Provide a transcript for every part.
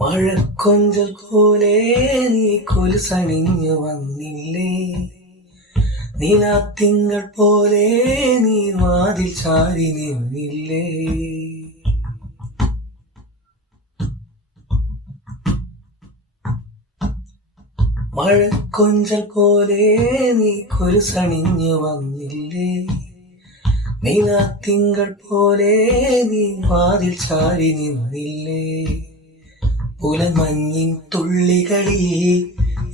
മഴക്കൊഞ്ചൽ പോലെ നീ കൊലുസണിഞ്ഞു വന്നില്ലേ, നിലാത്തിങ്കൾ പോലെ നീ വാതിൽ ചാരി നിന്നില്ലേ. മഴക്കൊഞ്ചൽ പോലെ നീ കൊലുസണിഞ്ഞു വന്നില്ലേ, നിലാത്തിങ്കൾ പോലെ നീ വാതിൽ ചാരി നിന്നില്ലേ. പുലമഞ്ഞിൻ തുള്ളികളിൽ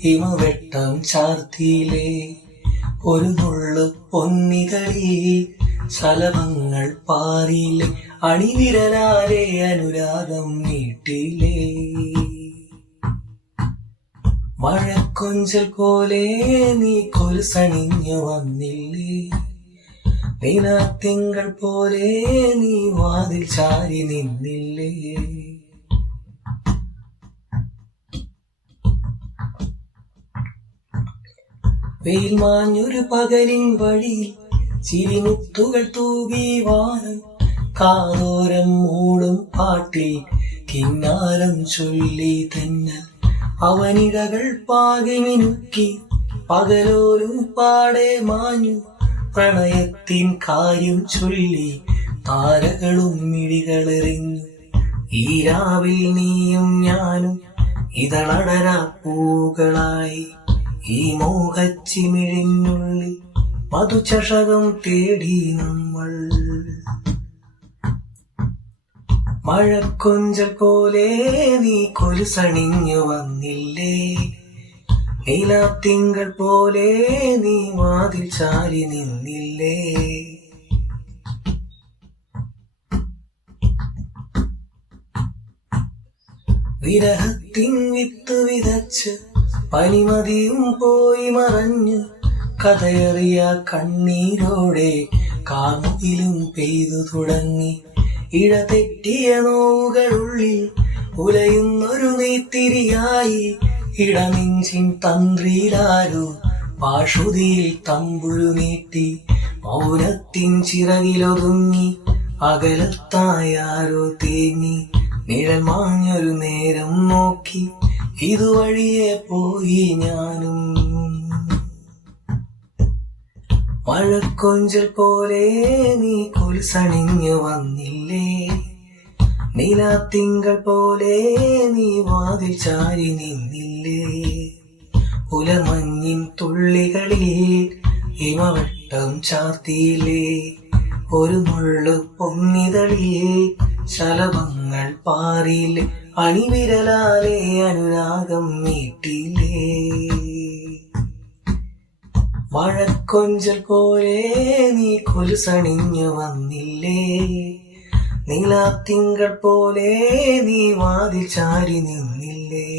ഹിമവെട്ടം ചാർത്തിയില്ലേ, ഒരു നുള്ളു പൊന്നികളിൽ ശലഭങ്ങൾ പാറിയില്ലേ, അണിവിരലാലെ അനുരാഗം നീട്ടിയില്ലേ. മഴക്കൊഞ്ചൽ പോലെ നീ കൊലുസണിഞ്ഞു വന്നില്ലേ, നിലാത്തിങ്കൾ പോലെ നീ വാതിൽ ചാരി നിന്നില്ലേ. വെയിൽ മാഞ്ഞൊരു പകലിൻ വഴിയിൽ ചിരിമുത്തുകൾ തൂകി വാനം, കാതോരം മൂടും പാട്ടിൽ കിന്നാരം ചൊല്ലി തെന്നൽ, അവനിഴകൾ പാകി മിനുക്കി പകലോരും പാടെ മാഞ്ഞു, പ്രണയത്തിൻ കാര്യം ചൊല്ലി താരകളും മിഴികളെറിഞ്ഞു. ഈ രാവിൽ നീയും ഞാനും ഇതളടരാ പൂകളായി, ഈ മോഹച്ചിമിഴിനുള്ളിൽ മധുചഷകം തേടി നമ്മൾ. മഴക്കൊഞ്ചൽ പോലെ നീ കൊലുസണിഞ്ഞു വന്നില്ലേ, നിലാത്തിങ്കൾ പോലെ നീ വാതിൽ ചാരി നിന്നില്ലേ. വിരഹത്തിൻ വിത്ത് വിതച്ച് പനിമതിയും പോയി മറഞ്ഞ്, കഥയറിയ കണ്ണീരോടെ കാമുകിലും പെയ്തു തുടങ്ങി. ഇഴ തെറ്റിയ നോവുകളുള്ളിൽ ഉലയുന്നൊരു നെയ്ത്തിരിയായി, ഇടനെഞ്ചിൻ തന്ത്രിയിലാരോ പാഷുതിയിൽ തമ്പുരു നീട്ടി. മൗനത്തിൻ ചിറകിലൊതുങ്ങി അകലത്തായാരോ തേങ്ങി, നിഴൽ മാഞ്ഞൊരു നേരം നോക്കി ഇതുവഴിയെ പോയി ഞാനും. മഴക്കൊഞ്ചൽ പോലെ നീ കൊലുസണിഞ്ഞു വന്നില്ലേ, നിലാത്തിങ്കൾ പോലെ നീ വാതിൽ ചാരി നിന്നില്ലേ. പുലമഞ്ഞിൻ തുള്ളികളിൽ ഹിമവെട്ടം ചാർത്തിയില്ലേ, ഒരു നുള്ളു പൊന്നിതളിൽ ശലഭങ്ങൾ പാറിയില്ലേ, അണിവിരലാലെ അനുരാഗം നീട്ടിയില്ലേ. മഴക്കൊഞ്ചൽ പോലെ നീ കൊലുസണിഞ്ഞു വന്നില്ലേ, നിലാത്തിങ്കൾ പോലെ നീ വാതിൽ ചാരി നിന്നില്ലേ.